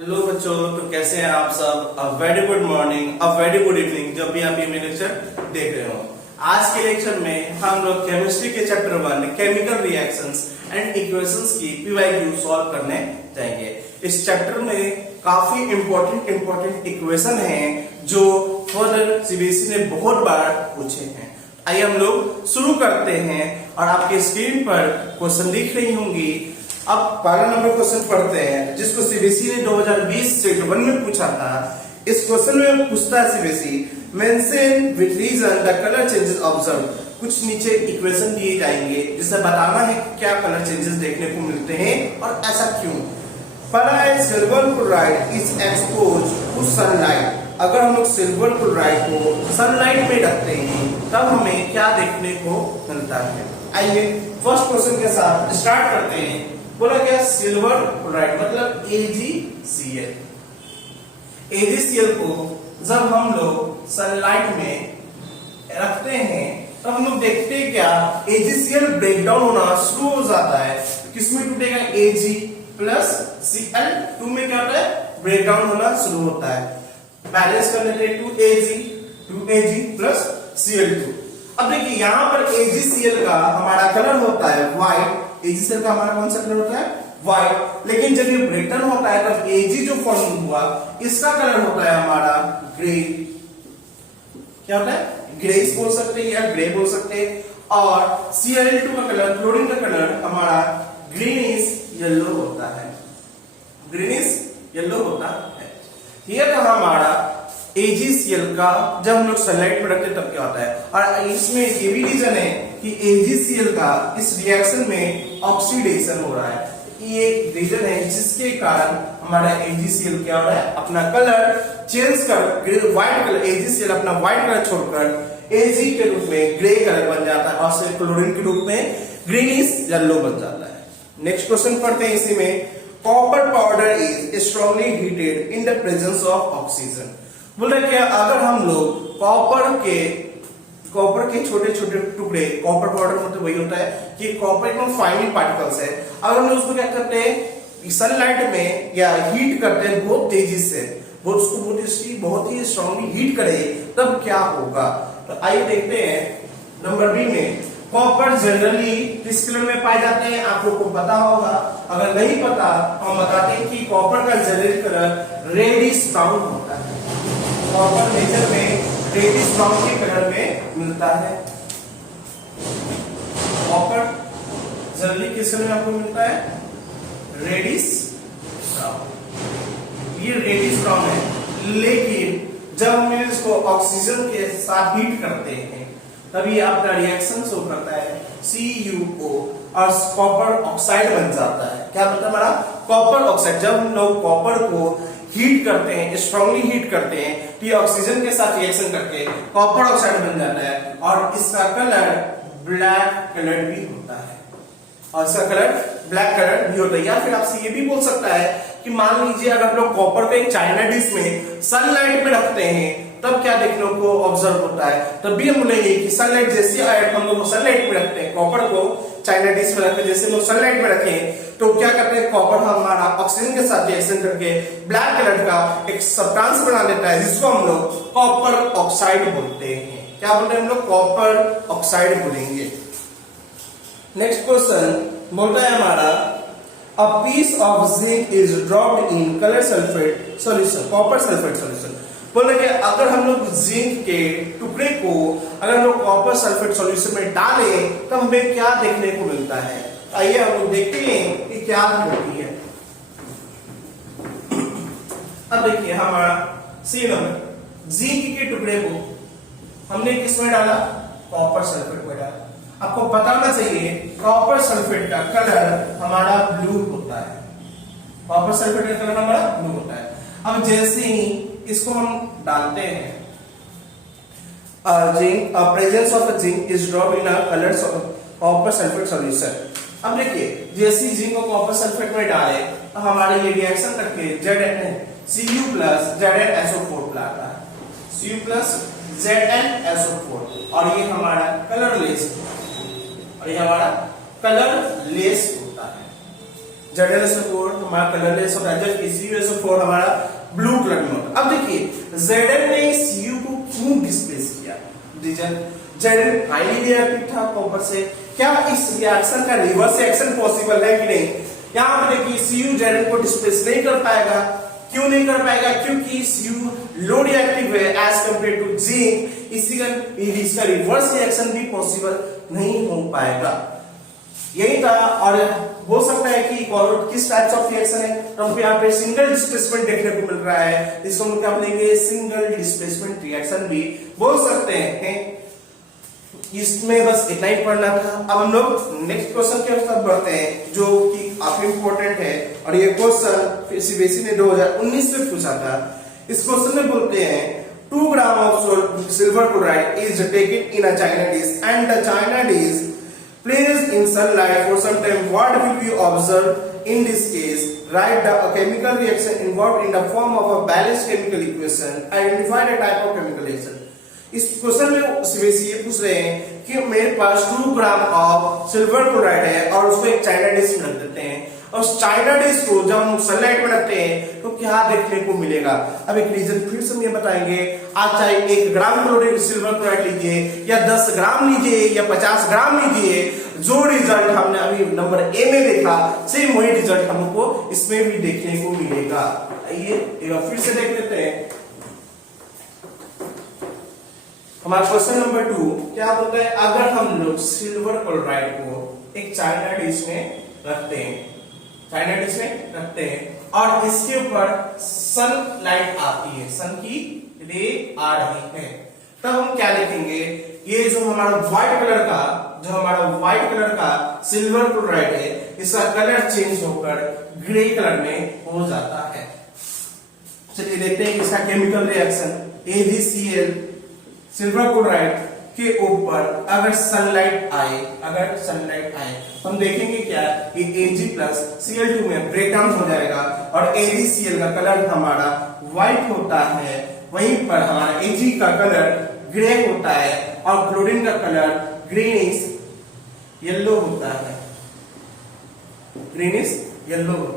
Hello बच्चों, तो कैसे हैं आप सब। A very good morning, a very good evening, जब भी आप ये मेरे लेक्चर देख रहे हो। आज के लेक्चर में हम लोग केमिस्ट्री के chapter 1 chemical reactions and equations की पीवाईक्यू सॉल्व करने जाएंगे। इस चैप्टर में काफी इंपॉर्टेंट इक्वेशन हैं जो फर्दर सीबीएसई ने बहुत बार पूछे हैं। आइए हम लोग शुरू करते हैं और आपके स्क्रीन पर क्वेश्चन दिख रही होंगी। अब पहला नंबर क्वेश्चन पढ़ते हैं जिसको सीबीएसई ने 2020 सेट 1 में पूछा था। इस क्वेश्चन में पूछता है CBSE, mention with reason the colour changes observe. कुछ नीचे इक्वेशन दिए जाएंगे जिससे बताना है क्या कलर चेंजेस देखने को मिलते हैं और ऐसा क्यों। पहला है silver chloride is expose to sunlight. अगर हम लोग सिल्वर क्लोराइड को सनलाइट में रखते हैं तब हमें क्या देखने को मिलता है। आइए फर्स्ट क्वेश्चन के साथ स्टार्ट करते हैं। बोला क्या, सिल्वर क्लोराइड मतलब AgCl। AgCl को जब हम लोग सनलाइट में रखते हैं तब हम लोग देखते हैं क्या AgCl ब्रेकडाउन होना शुरू हो जाता है। किसमें टूटेगा, Ag+Cl2 में क्या होता है, ब्रेकडाउन होना शुरू होता है। बैलेंस कर लेते हैं 2Ag+Cl2। अब देखिए यहाँ पर AgCl का हमारा कलर होता है व्हाइट। AgCl का हमारा कौन सा कलर होता है, व्हाइट। लेकिन जब ये ब्रेकडाउन होता है तब Ag जो फॉर्म हुआ इसका कलर होता है हमारा ग्रे। क्या होता है, ग्रेस बोल सकते हैं या ग्रे बोल सकते हैं। और Cl2 का कलर, क्लोरीन का कलर हमारा ग्रीनिश येलो होता है, ग्रीनिश येलो होता है। ये था हमारा AgCl का जब हम लोग सनलाइट में रखते हैं तब क्या होता है। और इसमें ये भी रीजन है कि AgCl का इस रिएक्शन में ऑक्सीडेशन हो रहा है। ये एक रीजन है जिसके कारण हमारा AgCl क्या हो रहा है, अपना कलर चेंज कर व्हाइट कलर, AgCl अपना व्हाइट कलर छोड़कर Ag के रूप में ग्रे कलर बन जाता है और फिर क्लोरीन के रूप में ग्रीनिश येलो बन जाता है। नेक्स्ट क्वेश्चन पढ़ते हैं इसी में। Copper powder is strongly heated in the presence of oxygen. बोल रहे क्या, अगर हम लोग कॉपर के छोटे छोटे टुकड़े, कॉपर पाउडर मतलब वही होता है कि कॉपर एकदम फाइन पार्टिकल्स है, अगर हम उसको क्या करते हैं सनलाइट में या हीट करते हैं बहुत तेजी से, उसको बहुत ही स्ट्रांगली हीट करें तब क्या होगा। तो आइए देखते हैं नंबर बी में। कॉपर जनरली किस कलर में पाए जाते हैं, आप लोग को पता होगा। अगर नहीं पता हम बताते हैं कि कॉपर का जनरल कलर रेडिश ब्राउन होता है। कॉपर नेचर में रेडिश ब्राउन के कलर में मिलता है। कॉपर जनरली किस कलर में आपको मिलता है, रेडिश ब्राउन। ये रेडिश ब्राउन है, लेकिन जब हम इसको ऑक्सीजन के साथ हीट करते हैं तभी आपका रिएक्शन शो करता है CuO और कॉपर ऑक्साइड बन जाता है। क्या बनता है हमारा, कॉपर ऑक्साइड। जब हम लोग कॉपर को हीट करते हैं, स्ट्रांगली हीट करते हैं तो ये ऑक्सीजन के साथ रिएक्शन करके कॉपर ऑक्साइड बन जाता है और इसका कलर ब्लैक कलर भी होता है। और इसका कलर ब्लैक कलर भी होता है। या फिर आपसे ये भी बोल सकता है कि मान लीजिए अगर हम लोग कॉपर को एक चाइना डिश में सनलाइट में रखते हैं तब क्या देखने को ऑब्जर्व होता है। तब भी हम बोलेंगे कि सनलाइट जैसे हम लोग सनलाइट में रखते हैं, कॉपर को चाइना डिश में रखते हैं, जैसे लोग सनलाइट में रखें तो क्या करते हैं, कॉपर हमारा ऑक्सीजन के साथ रिएक्शन करके ब्लैक कलर का एक सब्सटेंस बना देता है जिसको हम लोग कॉपर ऑक्साइड बोलते हैं। क्या बोलते हैं हम लोग, कॉपर ऑक्साइड बोलेंगे। नेक्स्ट क्वेश्चन बोलता है हमारा, a piece of zinc is dropped in color sulfate solution, copper sulfate solution। बोले कि अगर हम लोग जिंक के टुकड़े को अगर हम लोग कॉपर सल्फेट सॉल्यूशन में डालें तो हमें क्या देखने को मिलता है। आइए हम लोग देखते हैं कि क्या होती है। अब देखिए हमारा सी नंबर, जिंक के टुकड़े को हमने किसमें डाला, कॉपर सल्फेट में डाला। आपको पता होना चाहिए कॉपर सल्फेट का कलर हमारा ब्लू होता है। कॉपर सल्फेट का कलर हमारा ब्लू होता है। अब जैसे ही इसको हम डालते हैं, zinc presence of zinc is dropped in colour copper sulphate solution. अब देखिए जैसे ही जिंक को कॉपर सल्फेट में डाले तो हमारे ये रिएक्शन करके Cu+Zn+ZnSO4 लाता है, Cu+ZnSO4 और ये हमारा कलरलेस होता है। ZnSO4 हमारा कलरलेस होता है, जबकि CuSO4 हमारा ब्लू कलर में होता है। अब देखिए Zn ने Cu को क्यों डिस्प्लेस किया? रीजन Zn हाईली रिएक्टिव था कॉपर से, क्या इस रिएक्शन का रिवर्स रिएक्शन पॉसिबल है कि नहीं? यहाँ पे देखिए Cu Zn को डिस्प्लेस नहीं कर पाएगा। क्यों नहीं कर पाएगा? क्योंकि Cu लो रिएक्टिव है एज कंपेयर टू जिंक, इसका रिवर्स रिएक्शन भी पॉसिबल नहीं हो पाएगा। यही था। और हो सकता है कि किस टाइप्स ऑफ रिएक्शन है, तो हमको यहाँ पे सिंगल डिस्प्लेसमेंट देखने को मिल रहा है, इसको हम क्या बोलेंगे? सिंगल डिस्प्लेसमेंट रिएक्शन भी बोल सकते हैं। इसमें बस इतना ही पढ़ना था। अब हम लोग नेक्स्ट क्वेश्चन के साथ बढ़ते हैं, जो कि काफी इंपॉर्टेंट है, और ये क्वेश्चन सीबीएसई ने 2019 में पूछा था। इस क्वेश्चन में बोलते हैं 2 gram of silver chloride is taken in a China dish and the China dish placed in sunlight for some time. What will be observed in this case? Write the chemical reaction involved in the form of a balanced chemical equation. Identify the type of chemical reaction. इस question में CBSE ये पूछ रहे हैं कि मेरे पास 2 gram of silver chloride है और उसको एक चाइना डिश में रख देते हैं, और उस चाइना डिश को जब हम सनलाइट में रखते हैं तो क्या देखने को मिलेगा? अब एक रीजन फिर से ये बताएंगे। आप चाहे 1 ग्राम क्लोराइड सिल्वर क्लोराइड लीजिए या 10 ग्राम लीजिए या 50 ग्राम लीजिए, जो रिजल्ट हमने अभी नंबर ए में देखा सेम वही रिजल्ट हमको इसमें भी देखने को मिलेगा। आइए फिर से देख लेते हैं। हमारा क्वेश्चन नंबर 2 क्या बोलता है? अगर हम लोग सिल्वर क्लोराइड को एक चाइना डिश में रखते हैं, चाइना डिश में रखते हैं और इसके ऊपर सन लाइट आती है, सन की रे आ रही है, तब हम क्या लिखेंगे? ये जो हमारा व्हाइट कलर का सिल्वर क्लोराइड है, इसका कलर चेंज होकर ग्रे कलर में हो जाता है। चलिए देखते हैं इसका chemical reaction. AgCl silver chloride के ऊपर अगर सनलाइट आए हम देखेंगे क्या कि Ag+Cl2 में ब्रेक डाउन हो जाएगा और AgCl का कलर हमारा व्हाइट होता है, वहीं पर हमारा Ag का कलर ग्रे होता है और क्लोरीन का कलर ग्रीनिश येलो होता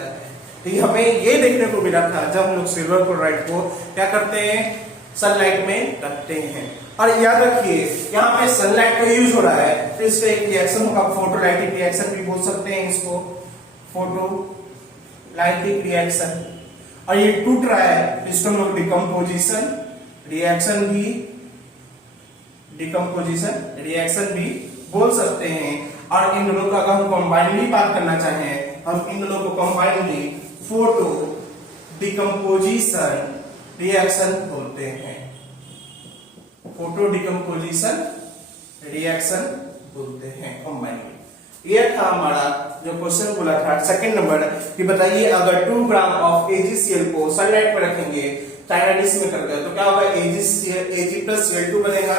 है, तो हमें ये देखने को मिला था जब हम लोग सिल्वर क्लोराइड को क्या करते हैं? सनलाइट में रखते हैं। और याद रखिए यहाँ पे सनलाइट का यूज हो रहा है, तो इसका एक रिएक्शन होगा, फोटोलाइटिक रिएक्शन भी बोल सकते हैं इसको, फोटोलाइटिक रिएक्शन। और ये टूट रहा है, इसको हम लोग डिकम्पोजिशन रिएक्शन भी बोल सकते हैं। और इन दोनों का अगर हम कंबाइनली बात करना चाहें, हम इन दोनों को कंबाइनली फोटो डिकम्पोजिशन रिएक्शन बोलते हैं, फोटो डिकम्पोजिशन रिएक्शन बोलते हैं कंबाइनली। ये था हमारा जो क्वेश्चन बोला था सेकंड नंबर कि बताइए अगर 2 ग्राम ऑफ AgCl को सनलाइट पर रखेंगे चाइना डिश में करके तो क्या होगा? Ag+Cl2 बनेगा,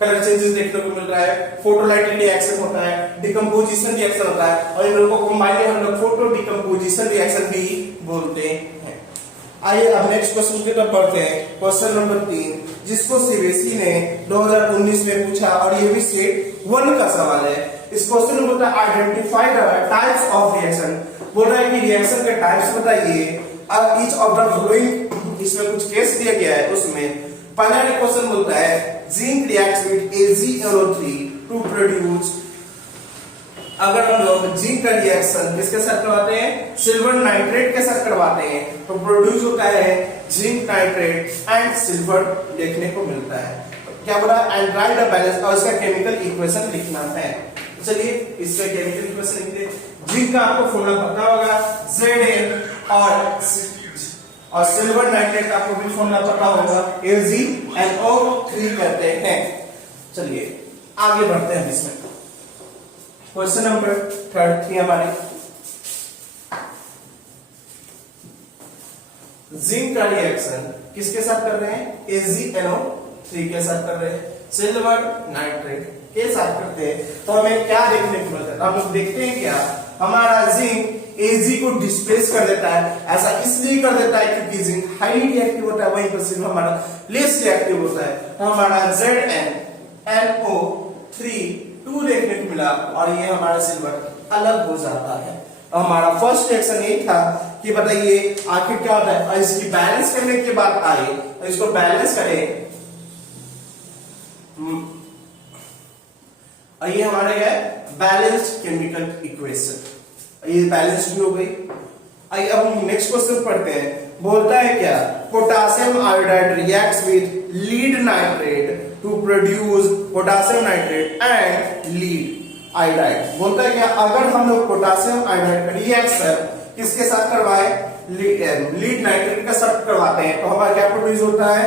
कलर चेंजेस देखने को मिल रहा है, फोटोलाइटिक रिएक्शन होता है, डिकम्पोजिशन रिएक्शन होता है, और इन लोगों को कंबाइनली हम लोग फोटो डिकम्पोजिशन रिएक्शन भी बोलते हैं। आइए अब नेक्स्ट क्वेश्चन की तरफ बढ़ते हैं। क्वेश्चन नंबर 3 जिसको सीबीएसई ने 2019 में पूछा और ये भी स्टेट 1 का सवाल है। इस क्वेश्चन में बोलता है identify the types of reaction, बोल रहा है कि रिएक्शन के टाइप्स बताइए। अब ईच ऑफ द फॉलोइंग, इसमें कुछ केस दिया गया है, उसमें पहला क्वेश्चन बोलता है zinc reacts with AgNO3 to produce. अगर हम लोग जिंक का रिएक्शन किसके साथ करवाते हैं? सिल्वर नाइट्रेट के साथ करवाते हैं, तो प्रोड्यूस होता है जिंक नाइट्रेट एंड सिल्वर देखने को मिलता है। क्या बोला? एंड राइट द बैलेंस, और इसका केमिकल इक्वेशन लिखना है। चलिए इसका केमिकल इक्वेशन लिखते। जिंक का आपको फॉर्मूला पता होगा Zn, और सिल्वर नाइट्रेट का आपको भी फॉर्मूला पता होगा AgNO3 कहते हैं। चलिए आगे बढ़ते हैं इसमें। क्वेश्चन नंबर 3 हमारे जिंक का रिएक्शन किसके साथ कर रहे हैं? AgNO3 के साथ कर रहे हैं, सिल्वर नाइट्रेट के साथ करते हैं, तो हमें क्या देखने को मिलता है? हम लोग देखते हैं क्या हमारा जिंक Ag को डिस्प्लेस कर देता है। ऐसा इसलिए कर देता है क्योंकि जिंक हाईली रिएक्टिव होता है, वहीं पर सिल्वर हमारा लेस रिएक्टिव होता है, तो हमारा ZnNO3 2 देखने को मिला और ये हमारा सिल्वर अलग हो जाता है। हमारा फर्स्ट रिएक्शन ये था कि बताइए आखिर क्या होता है, और इसकी बैलेंस करने के बाद आए तो इसको बैलेंस करें, और ये हमारा क्या है बैलेंस्ड केमिकल इक्वेशन, ये बैलेंस भी हो गई। आइए अब हम नेक्स्ट क्वेश्चन पढ़ते हैं। बोलता है क्या, potassium iodide reacts with lead nitrate to produce potassium nitrate and lead iodide. बोलता है क्या, अगर हम लोग पोटासियम आयोडाइड रिएक्शन किसके साथ करवाए, लीड नाइट्रेट के साथ करवाते हैं तो हमारा क्या प्रोड्यूस होता है,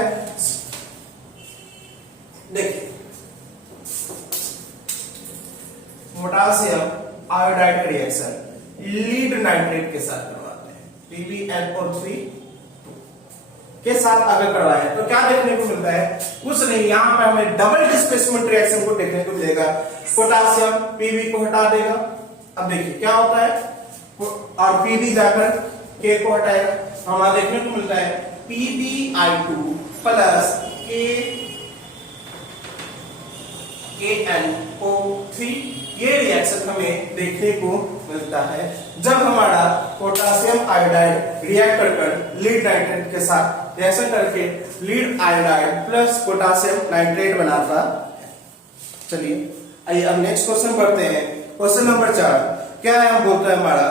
देखिए potassium iodide reaction lead nitrate के साथ करवाते हैं, PbNO3 के साथ अगर करवाए तो क्या देखने को मिलता है, कुछ नहीं, यहां पे हमें डबल डिस्प्लेसमेंट रिएक्शन को देखने को मिलेगा। पोटासियम Pb को हटा देगा, अब देखिए क्या होता है, और Pb जाकर K को हटाएगा, हमारा देखने को मिलता है PbI2 प्लस KNO3। ये रिएक्शन हमें देखने को मिलता है जब हमारा पोटासियम आयोडाइड रिएक्ट कर लीड नाइट्रेट के साथ रिएक्शन करके lead iodide plus potassium nitrate बनाता है। चलिए आइए अब नेक्स्ट क्वेश्चन पढ़ते हैं। क्वेश्चन नंबर 4 क्या है, हम बोलते हैं हमारा,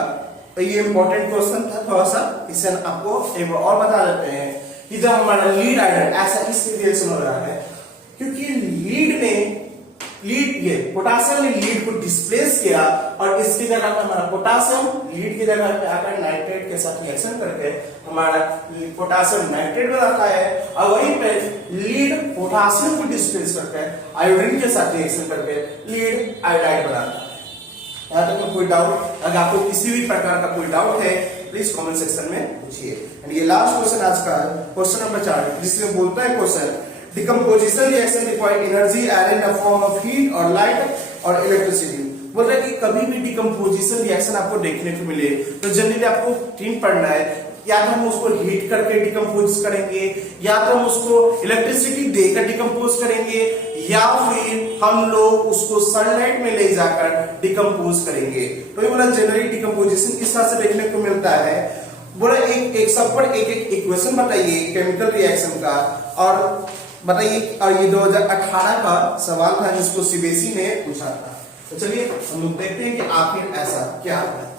ये इंपॉर्टेंट क्वेश्चन था थोड़ा सा, इसे आपको एक बार और बता देते हैं कि जब हमारा लीड आयोडाइड ऐसा इसलिए रिएक्शन हो रहा है क्योंकि ये पोटासियम ने लीड को डिस्प्लेस किया और इसकी जगह पे हमारा पोटासियम लीड की जगह पे आकर नाइट्रेट के साथ रिएक्शन करके हमारा पोटासियम नाइट्रेट बनाता है, और वहीं पे लीड पोटासियम को डिस्प्लेस करके आयोडीन के साथ रिएक्शन करके लीड आयोडाइड बनाता है। यहाँ तक में कोई डाउट, अगर आपको किसी भी प्रकार का कोई डाउट है प्लीज कमेंट सेक्शन में पूछिए। एंड ये लास्ट क्वेश्चन आज का क्वेश्चन नंबर 4 जिसमें बोलता है question, decomposition reaction require energy either in the form of heat or light or electricity। बोल रहा है कि कभी भी डिकम्पोजिशन रिएक्शन आपको देखने को मिले तो जनरली आपको 3 पढ़ना है, या तो हम उसको हीट करके डिकम्पोज करेंगे, या तो हम उसको इलेक्ट्रिसिटी देकर डिकम्पोज करेंगे, या फिर हम लोग उसको सनलाइट में ले जाकर डिकम्पोज करेंगे। तो ये बोला जनरली डिकम्पोजिशन किस तरह से देखने को मिलता है। बोला एक सब पर एक इक्वेशन बताइए केमिकल रिएक्शन का, और बताइए, और ये 2018 का सवाल था जिसको सीबीएसई ने पूछा था। तो चलिए हम लोग देखते हैं कि आखिर ऐसा क्या है।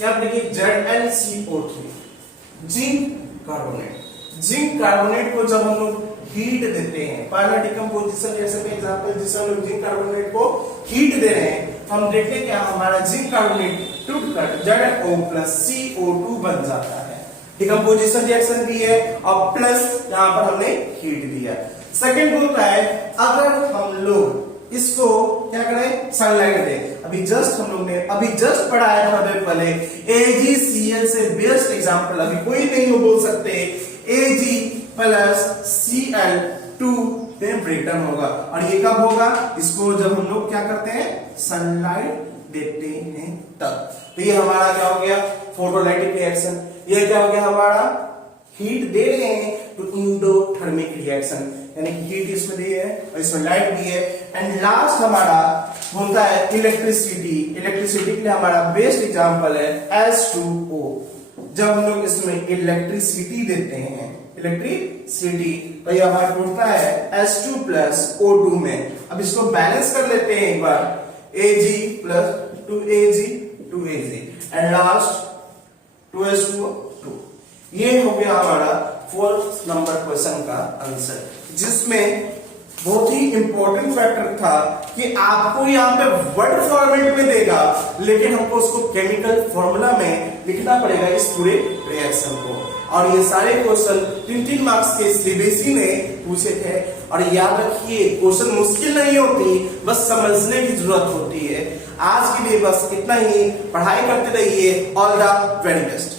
यहाँ देखिए ZnCO3 जिंक कार्बोनेट को जब हम लोग हीट देते हैं, पहला डिकम्पोजिशन रिएक्शन का एग्जांपल जिसमें हम लोग जिंक कार्बोनेट को हीट दे रहे हैं, हम देखते हैं क्या हमारा जिंक कार्बोनेट टूटकर ZnO+CO2 बन जाता है। डिकम्पोजिशन रिएक्शन भी है और प्लस यहाँ पर हमने हीट दिया। सेकंड होता है अगर हम लोग इसको क्या करें, सनलाइट दें। अभी जस्ट हम लोग ने पढ़ाया था पहले AgCl से बेस्ट एग्जांपल अभी कोई नहीं हो बोल सकते, Ag+Cl2 में ब्रेकडाउन होगा, और ये कब होगा, इसको जब हम लोग क्या करते हैं सनलाइट देते हैं तब। तो ये हमारा क्या हो गया फोटोलाइटिक रिएक्शन, ये क्या हो गया हमारा हीट दे रहे हैं तो इंडोथर्मिक रिएक्शन, यानी कि हीट इसमें दी है और इसमें लाइट भी है। एंड लास्ट हमारा होता है इलेक्ट्रिसिटी के लिए हमारा बेस्ट एग्जांपल है H2O। जब हम लोग इसमें इलेक्ट्रिसिटी देते हैं तो ये हमारा होता है H2+O2 में। अब इसको बैलेंस कर लेते हैं एक बार, Ag+2Ag एंड लास्ट 2H2O2। ये हो गया हमारा 4th नंबर क्वेश्चन का आंसर, जिसमें बहुत ही इंपॉर्टेंट फैक्टर था कि आपको यहाँ पे वर्ड फॉर्मेट में देगा, लेकिन हमको उसको केमिकल फॉर्मूला में लिखना पड़ेगा इस पूरे रिएक्शन को। और ये सारे क्वेश्चन 3-3 मार्क्स के सीबीएसई ने पूछे थे। और याद रखिए क्वेश्चन मुश्किल नहीं होती, बस समझने की जरूरत होती है। आज के लिए बस इतना ही, पढ़ाई करते रहिए। All the very best.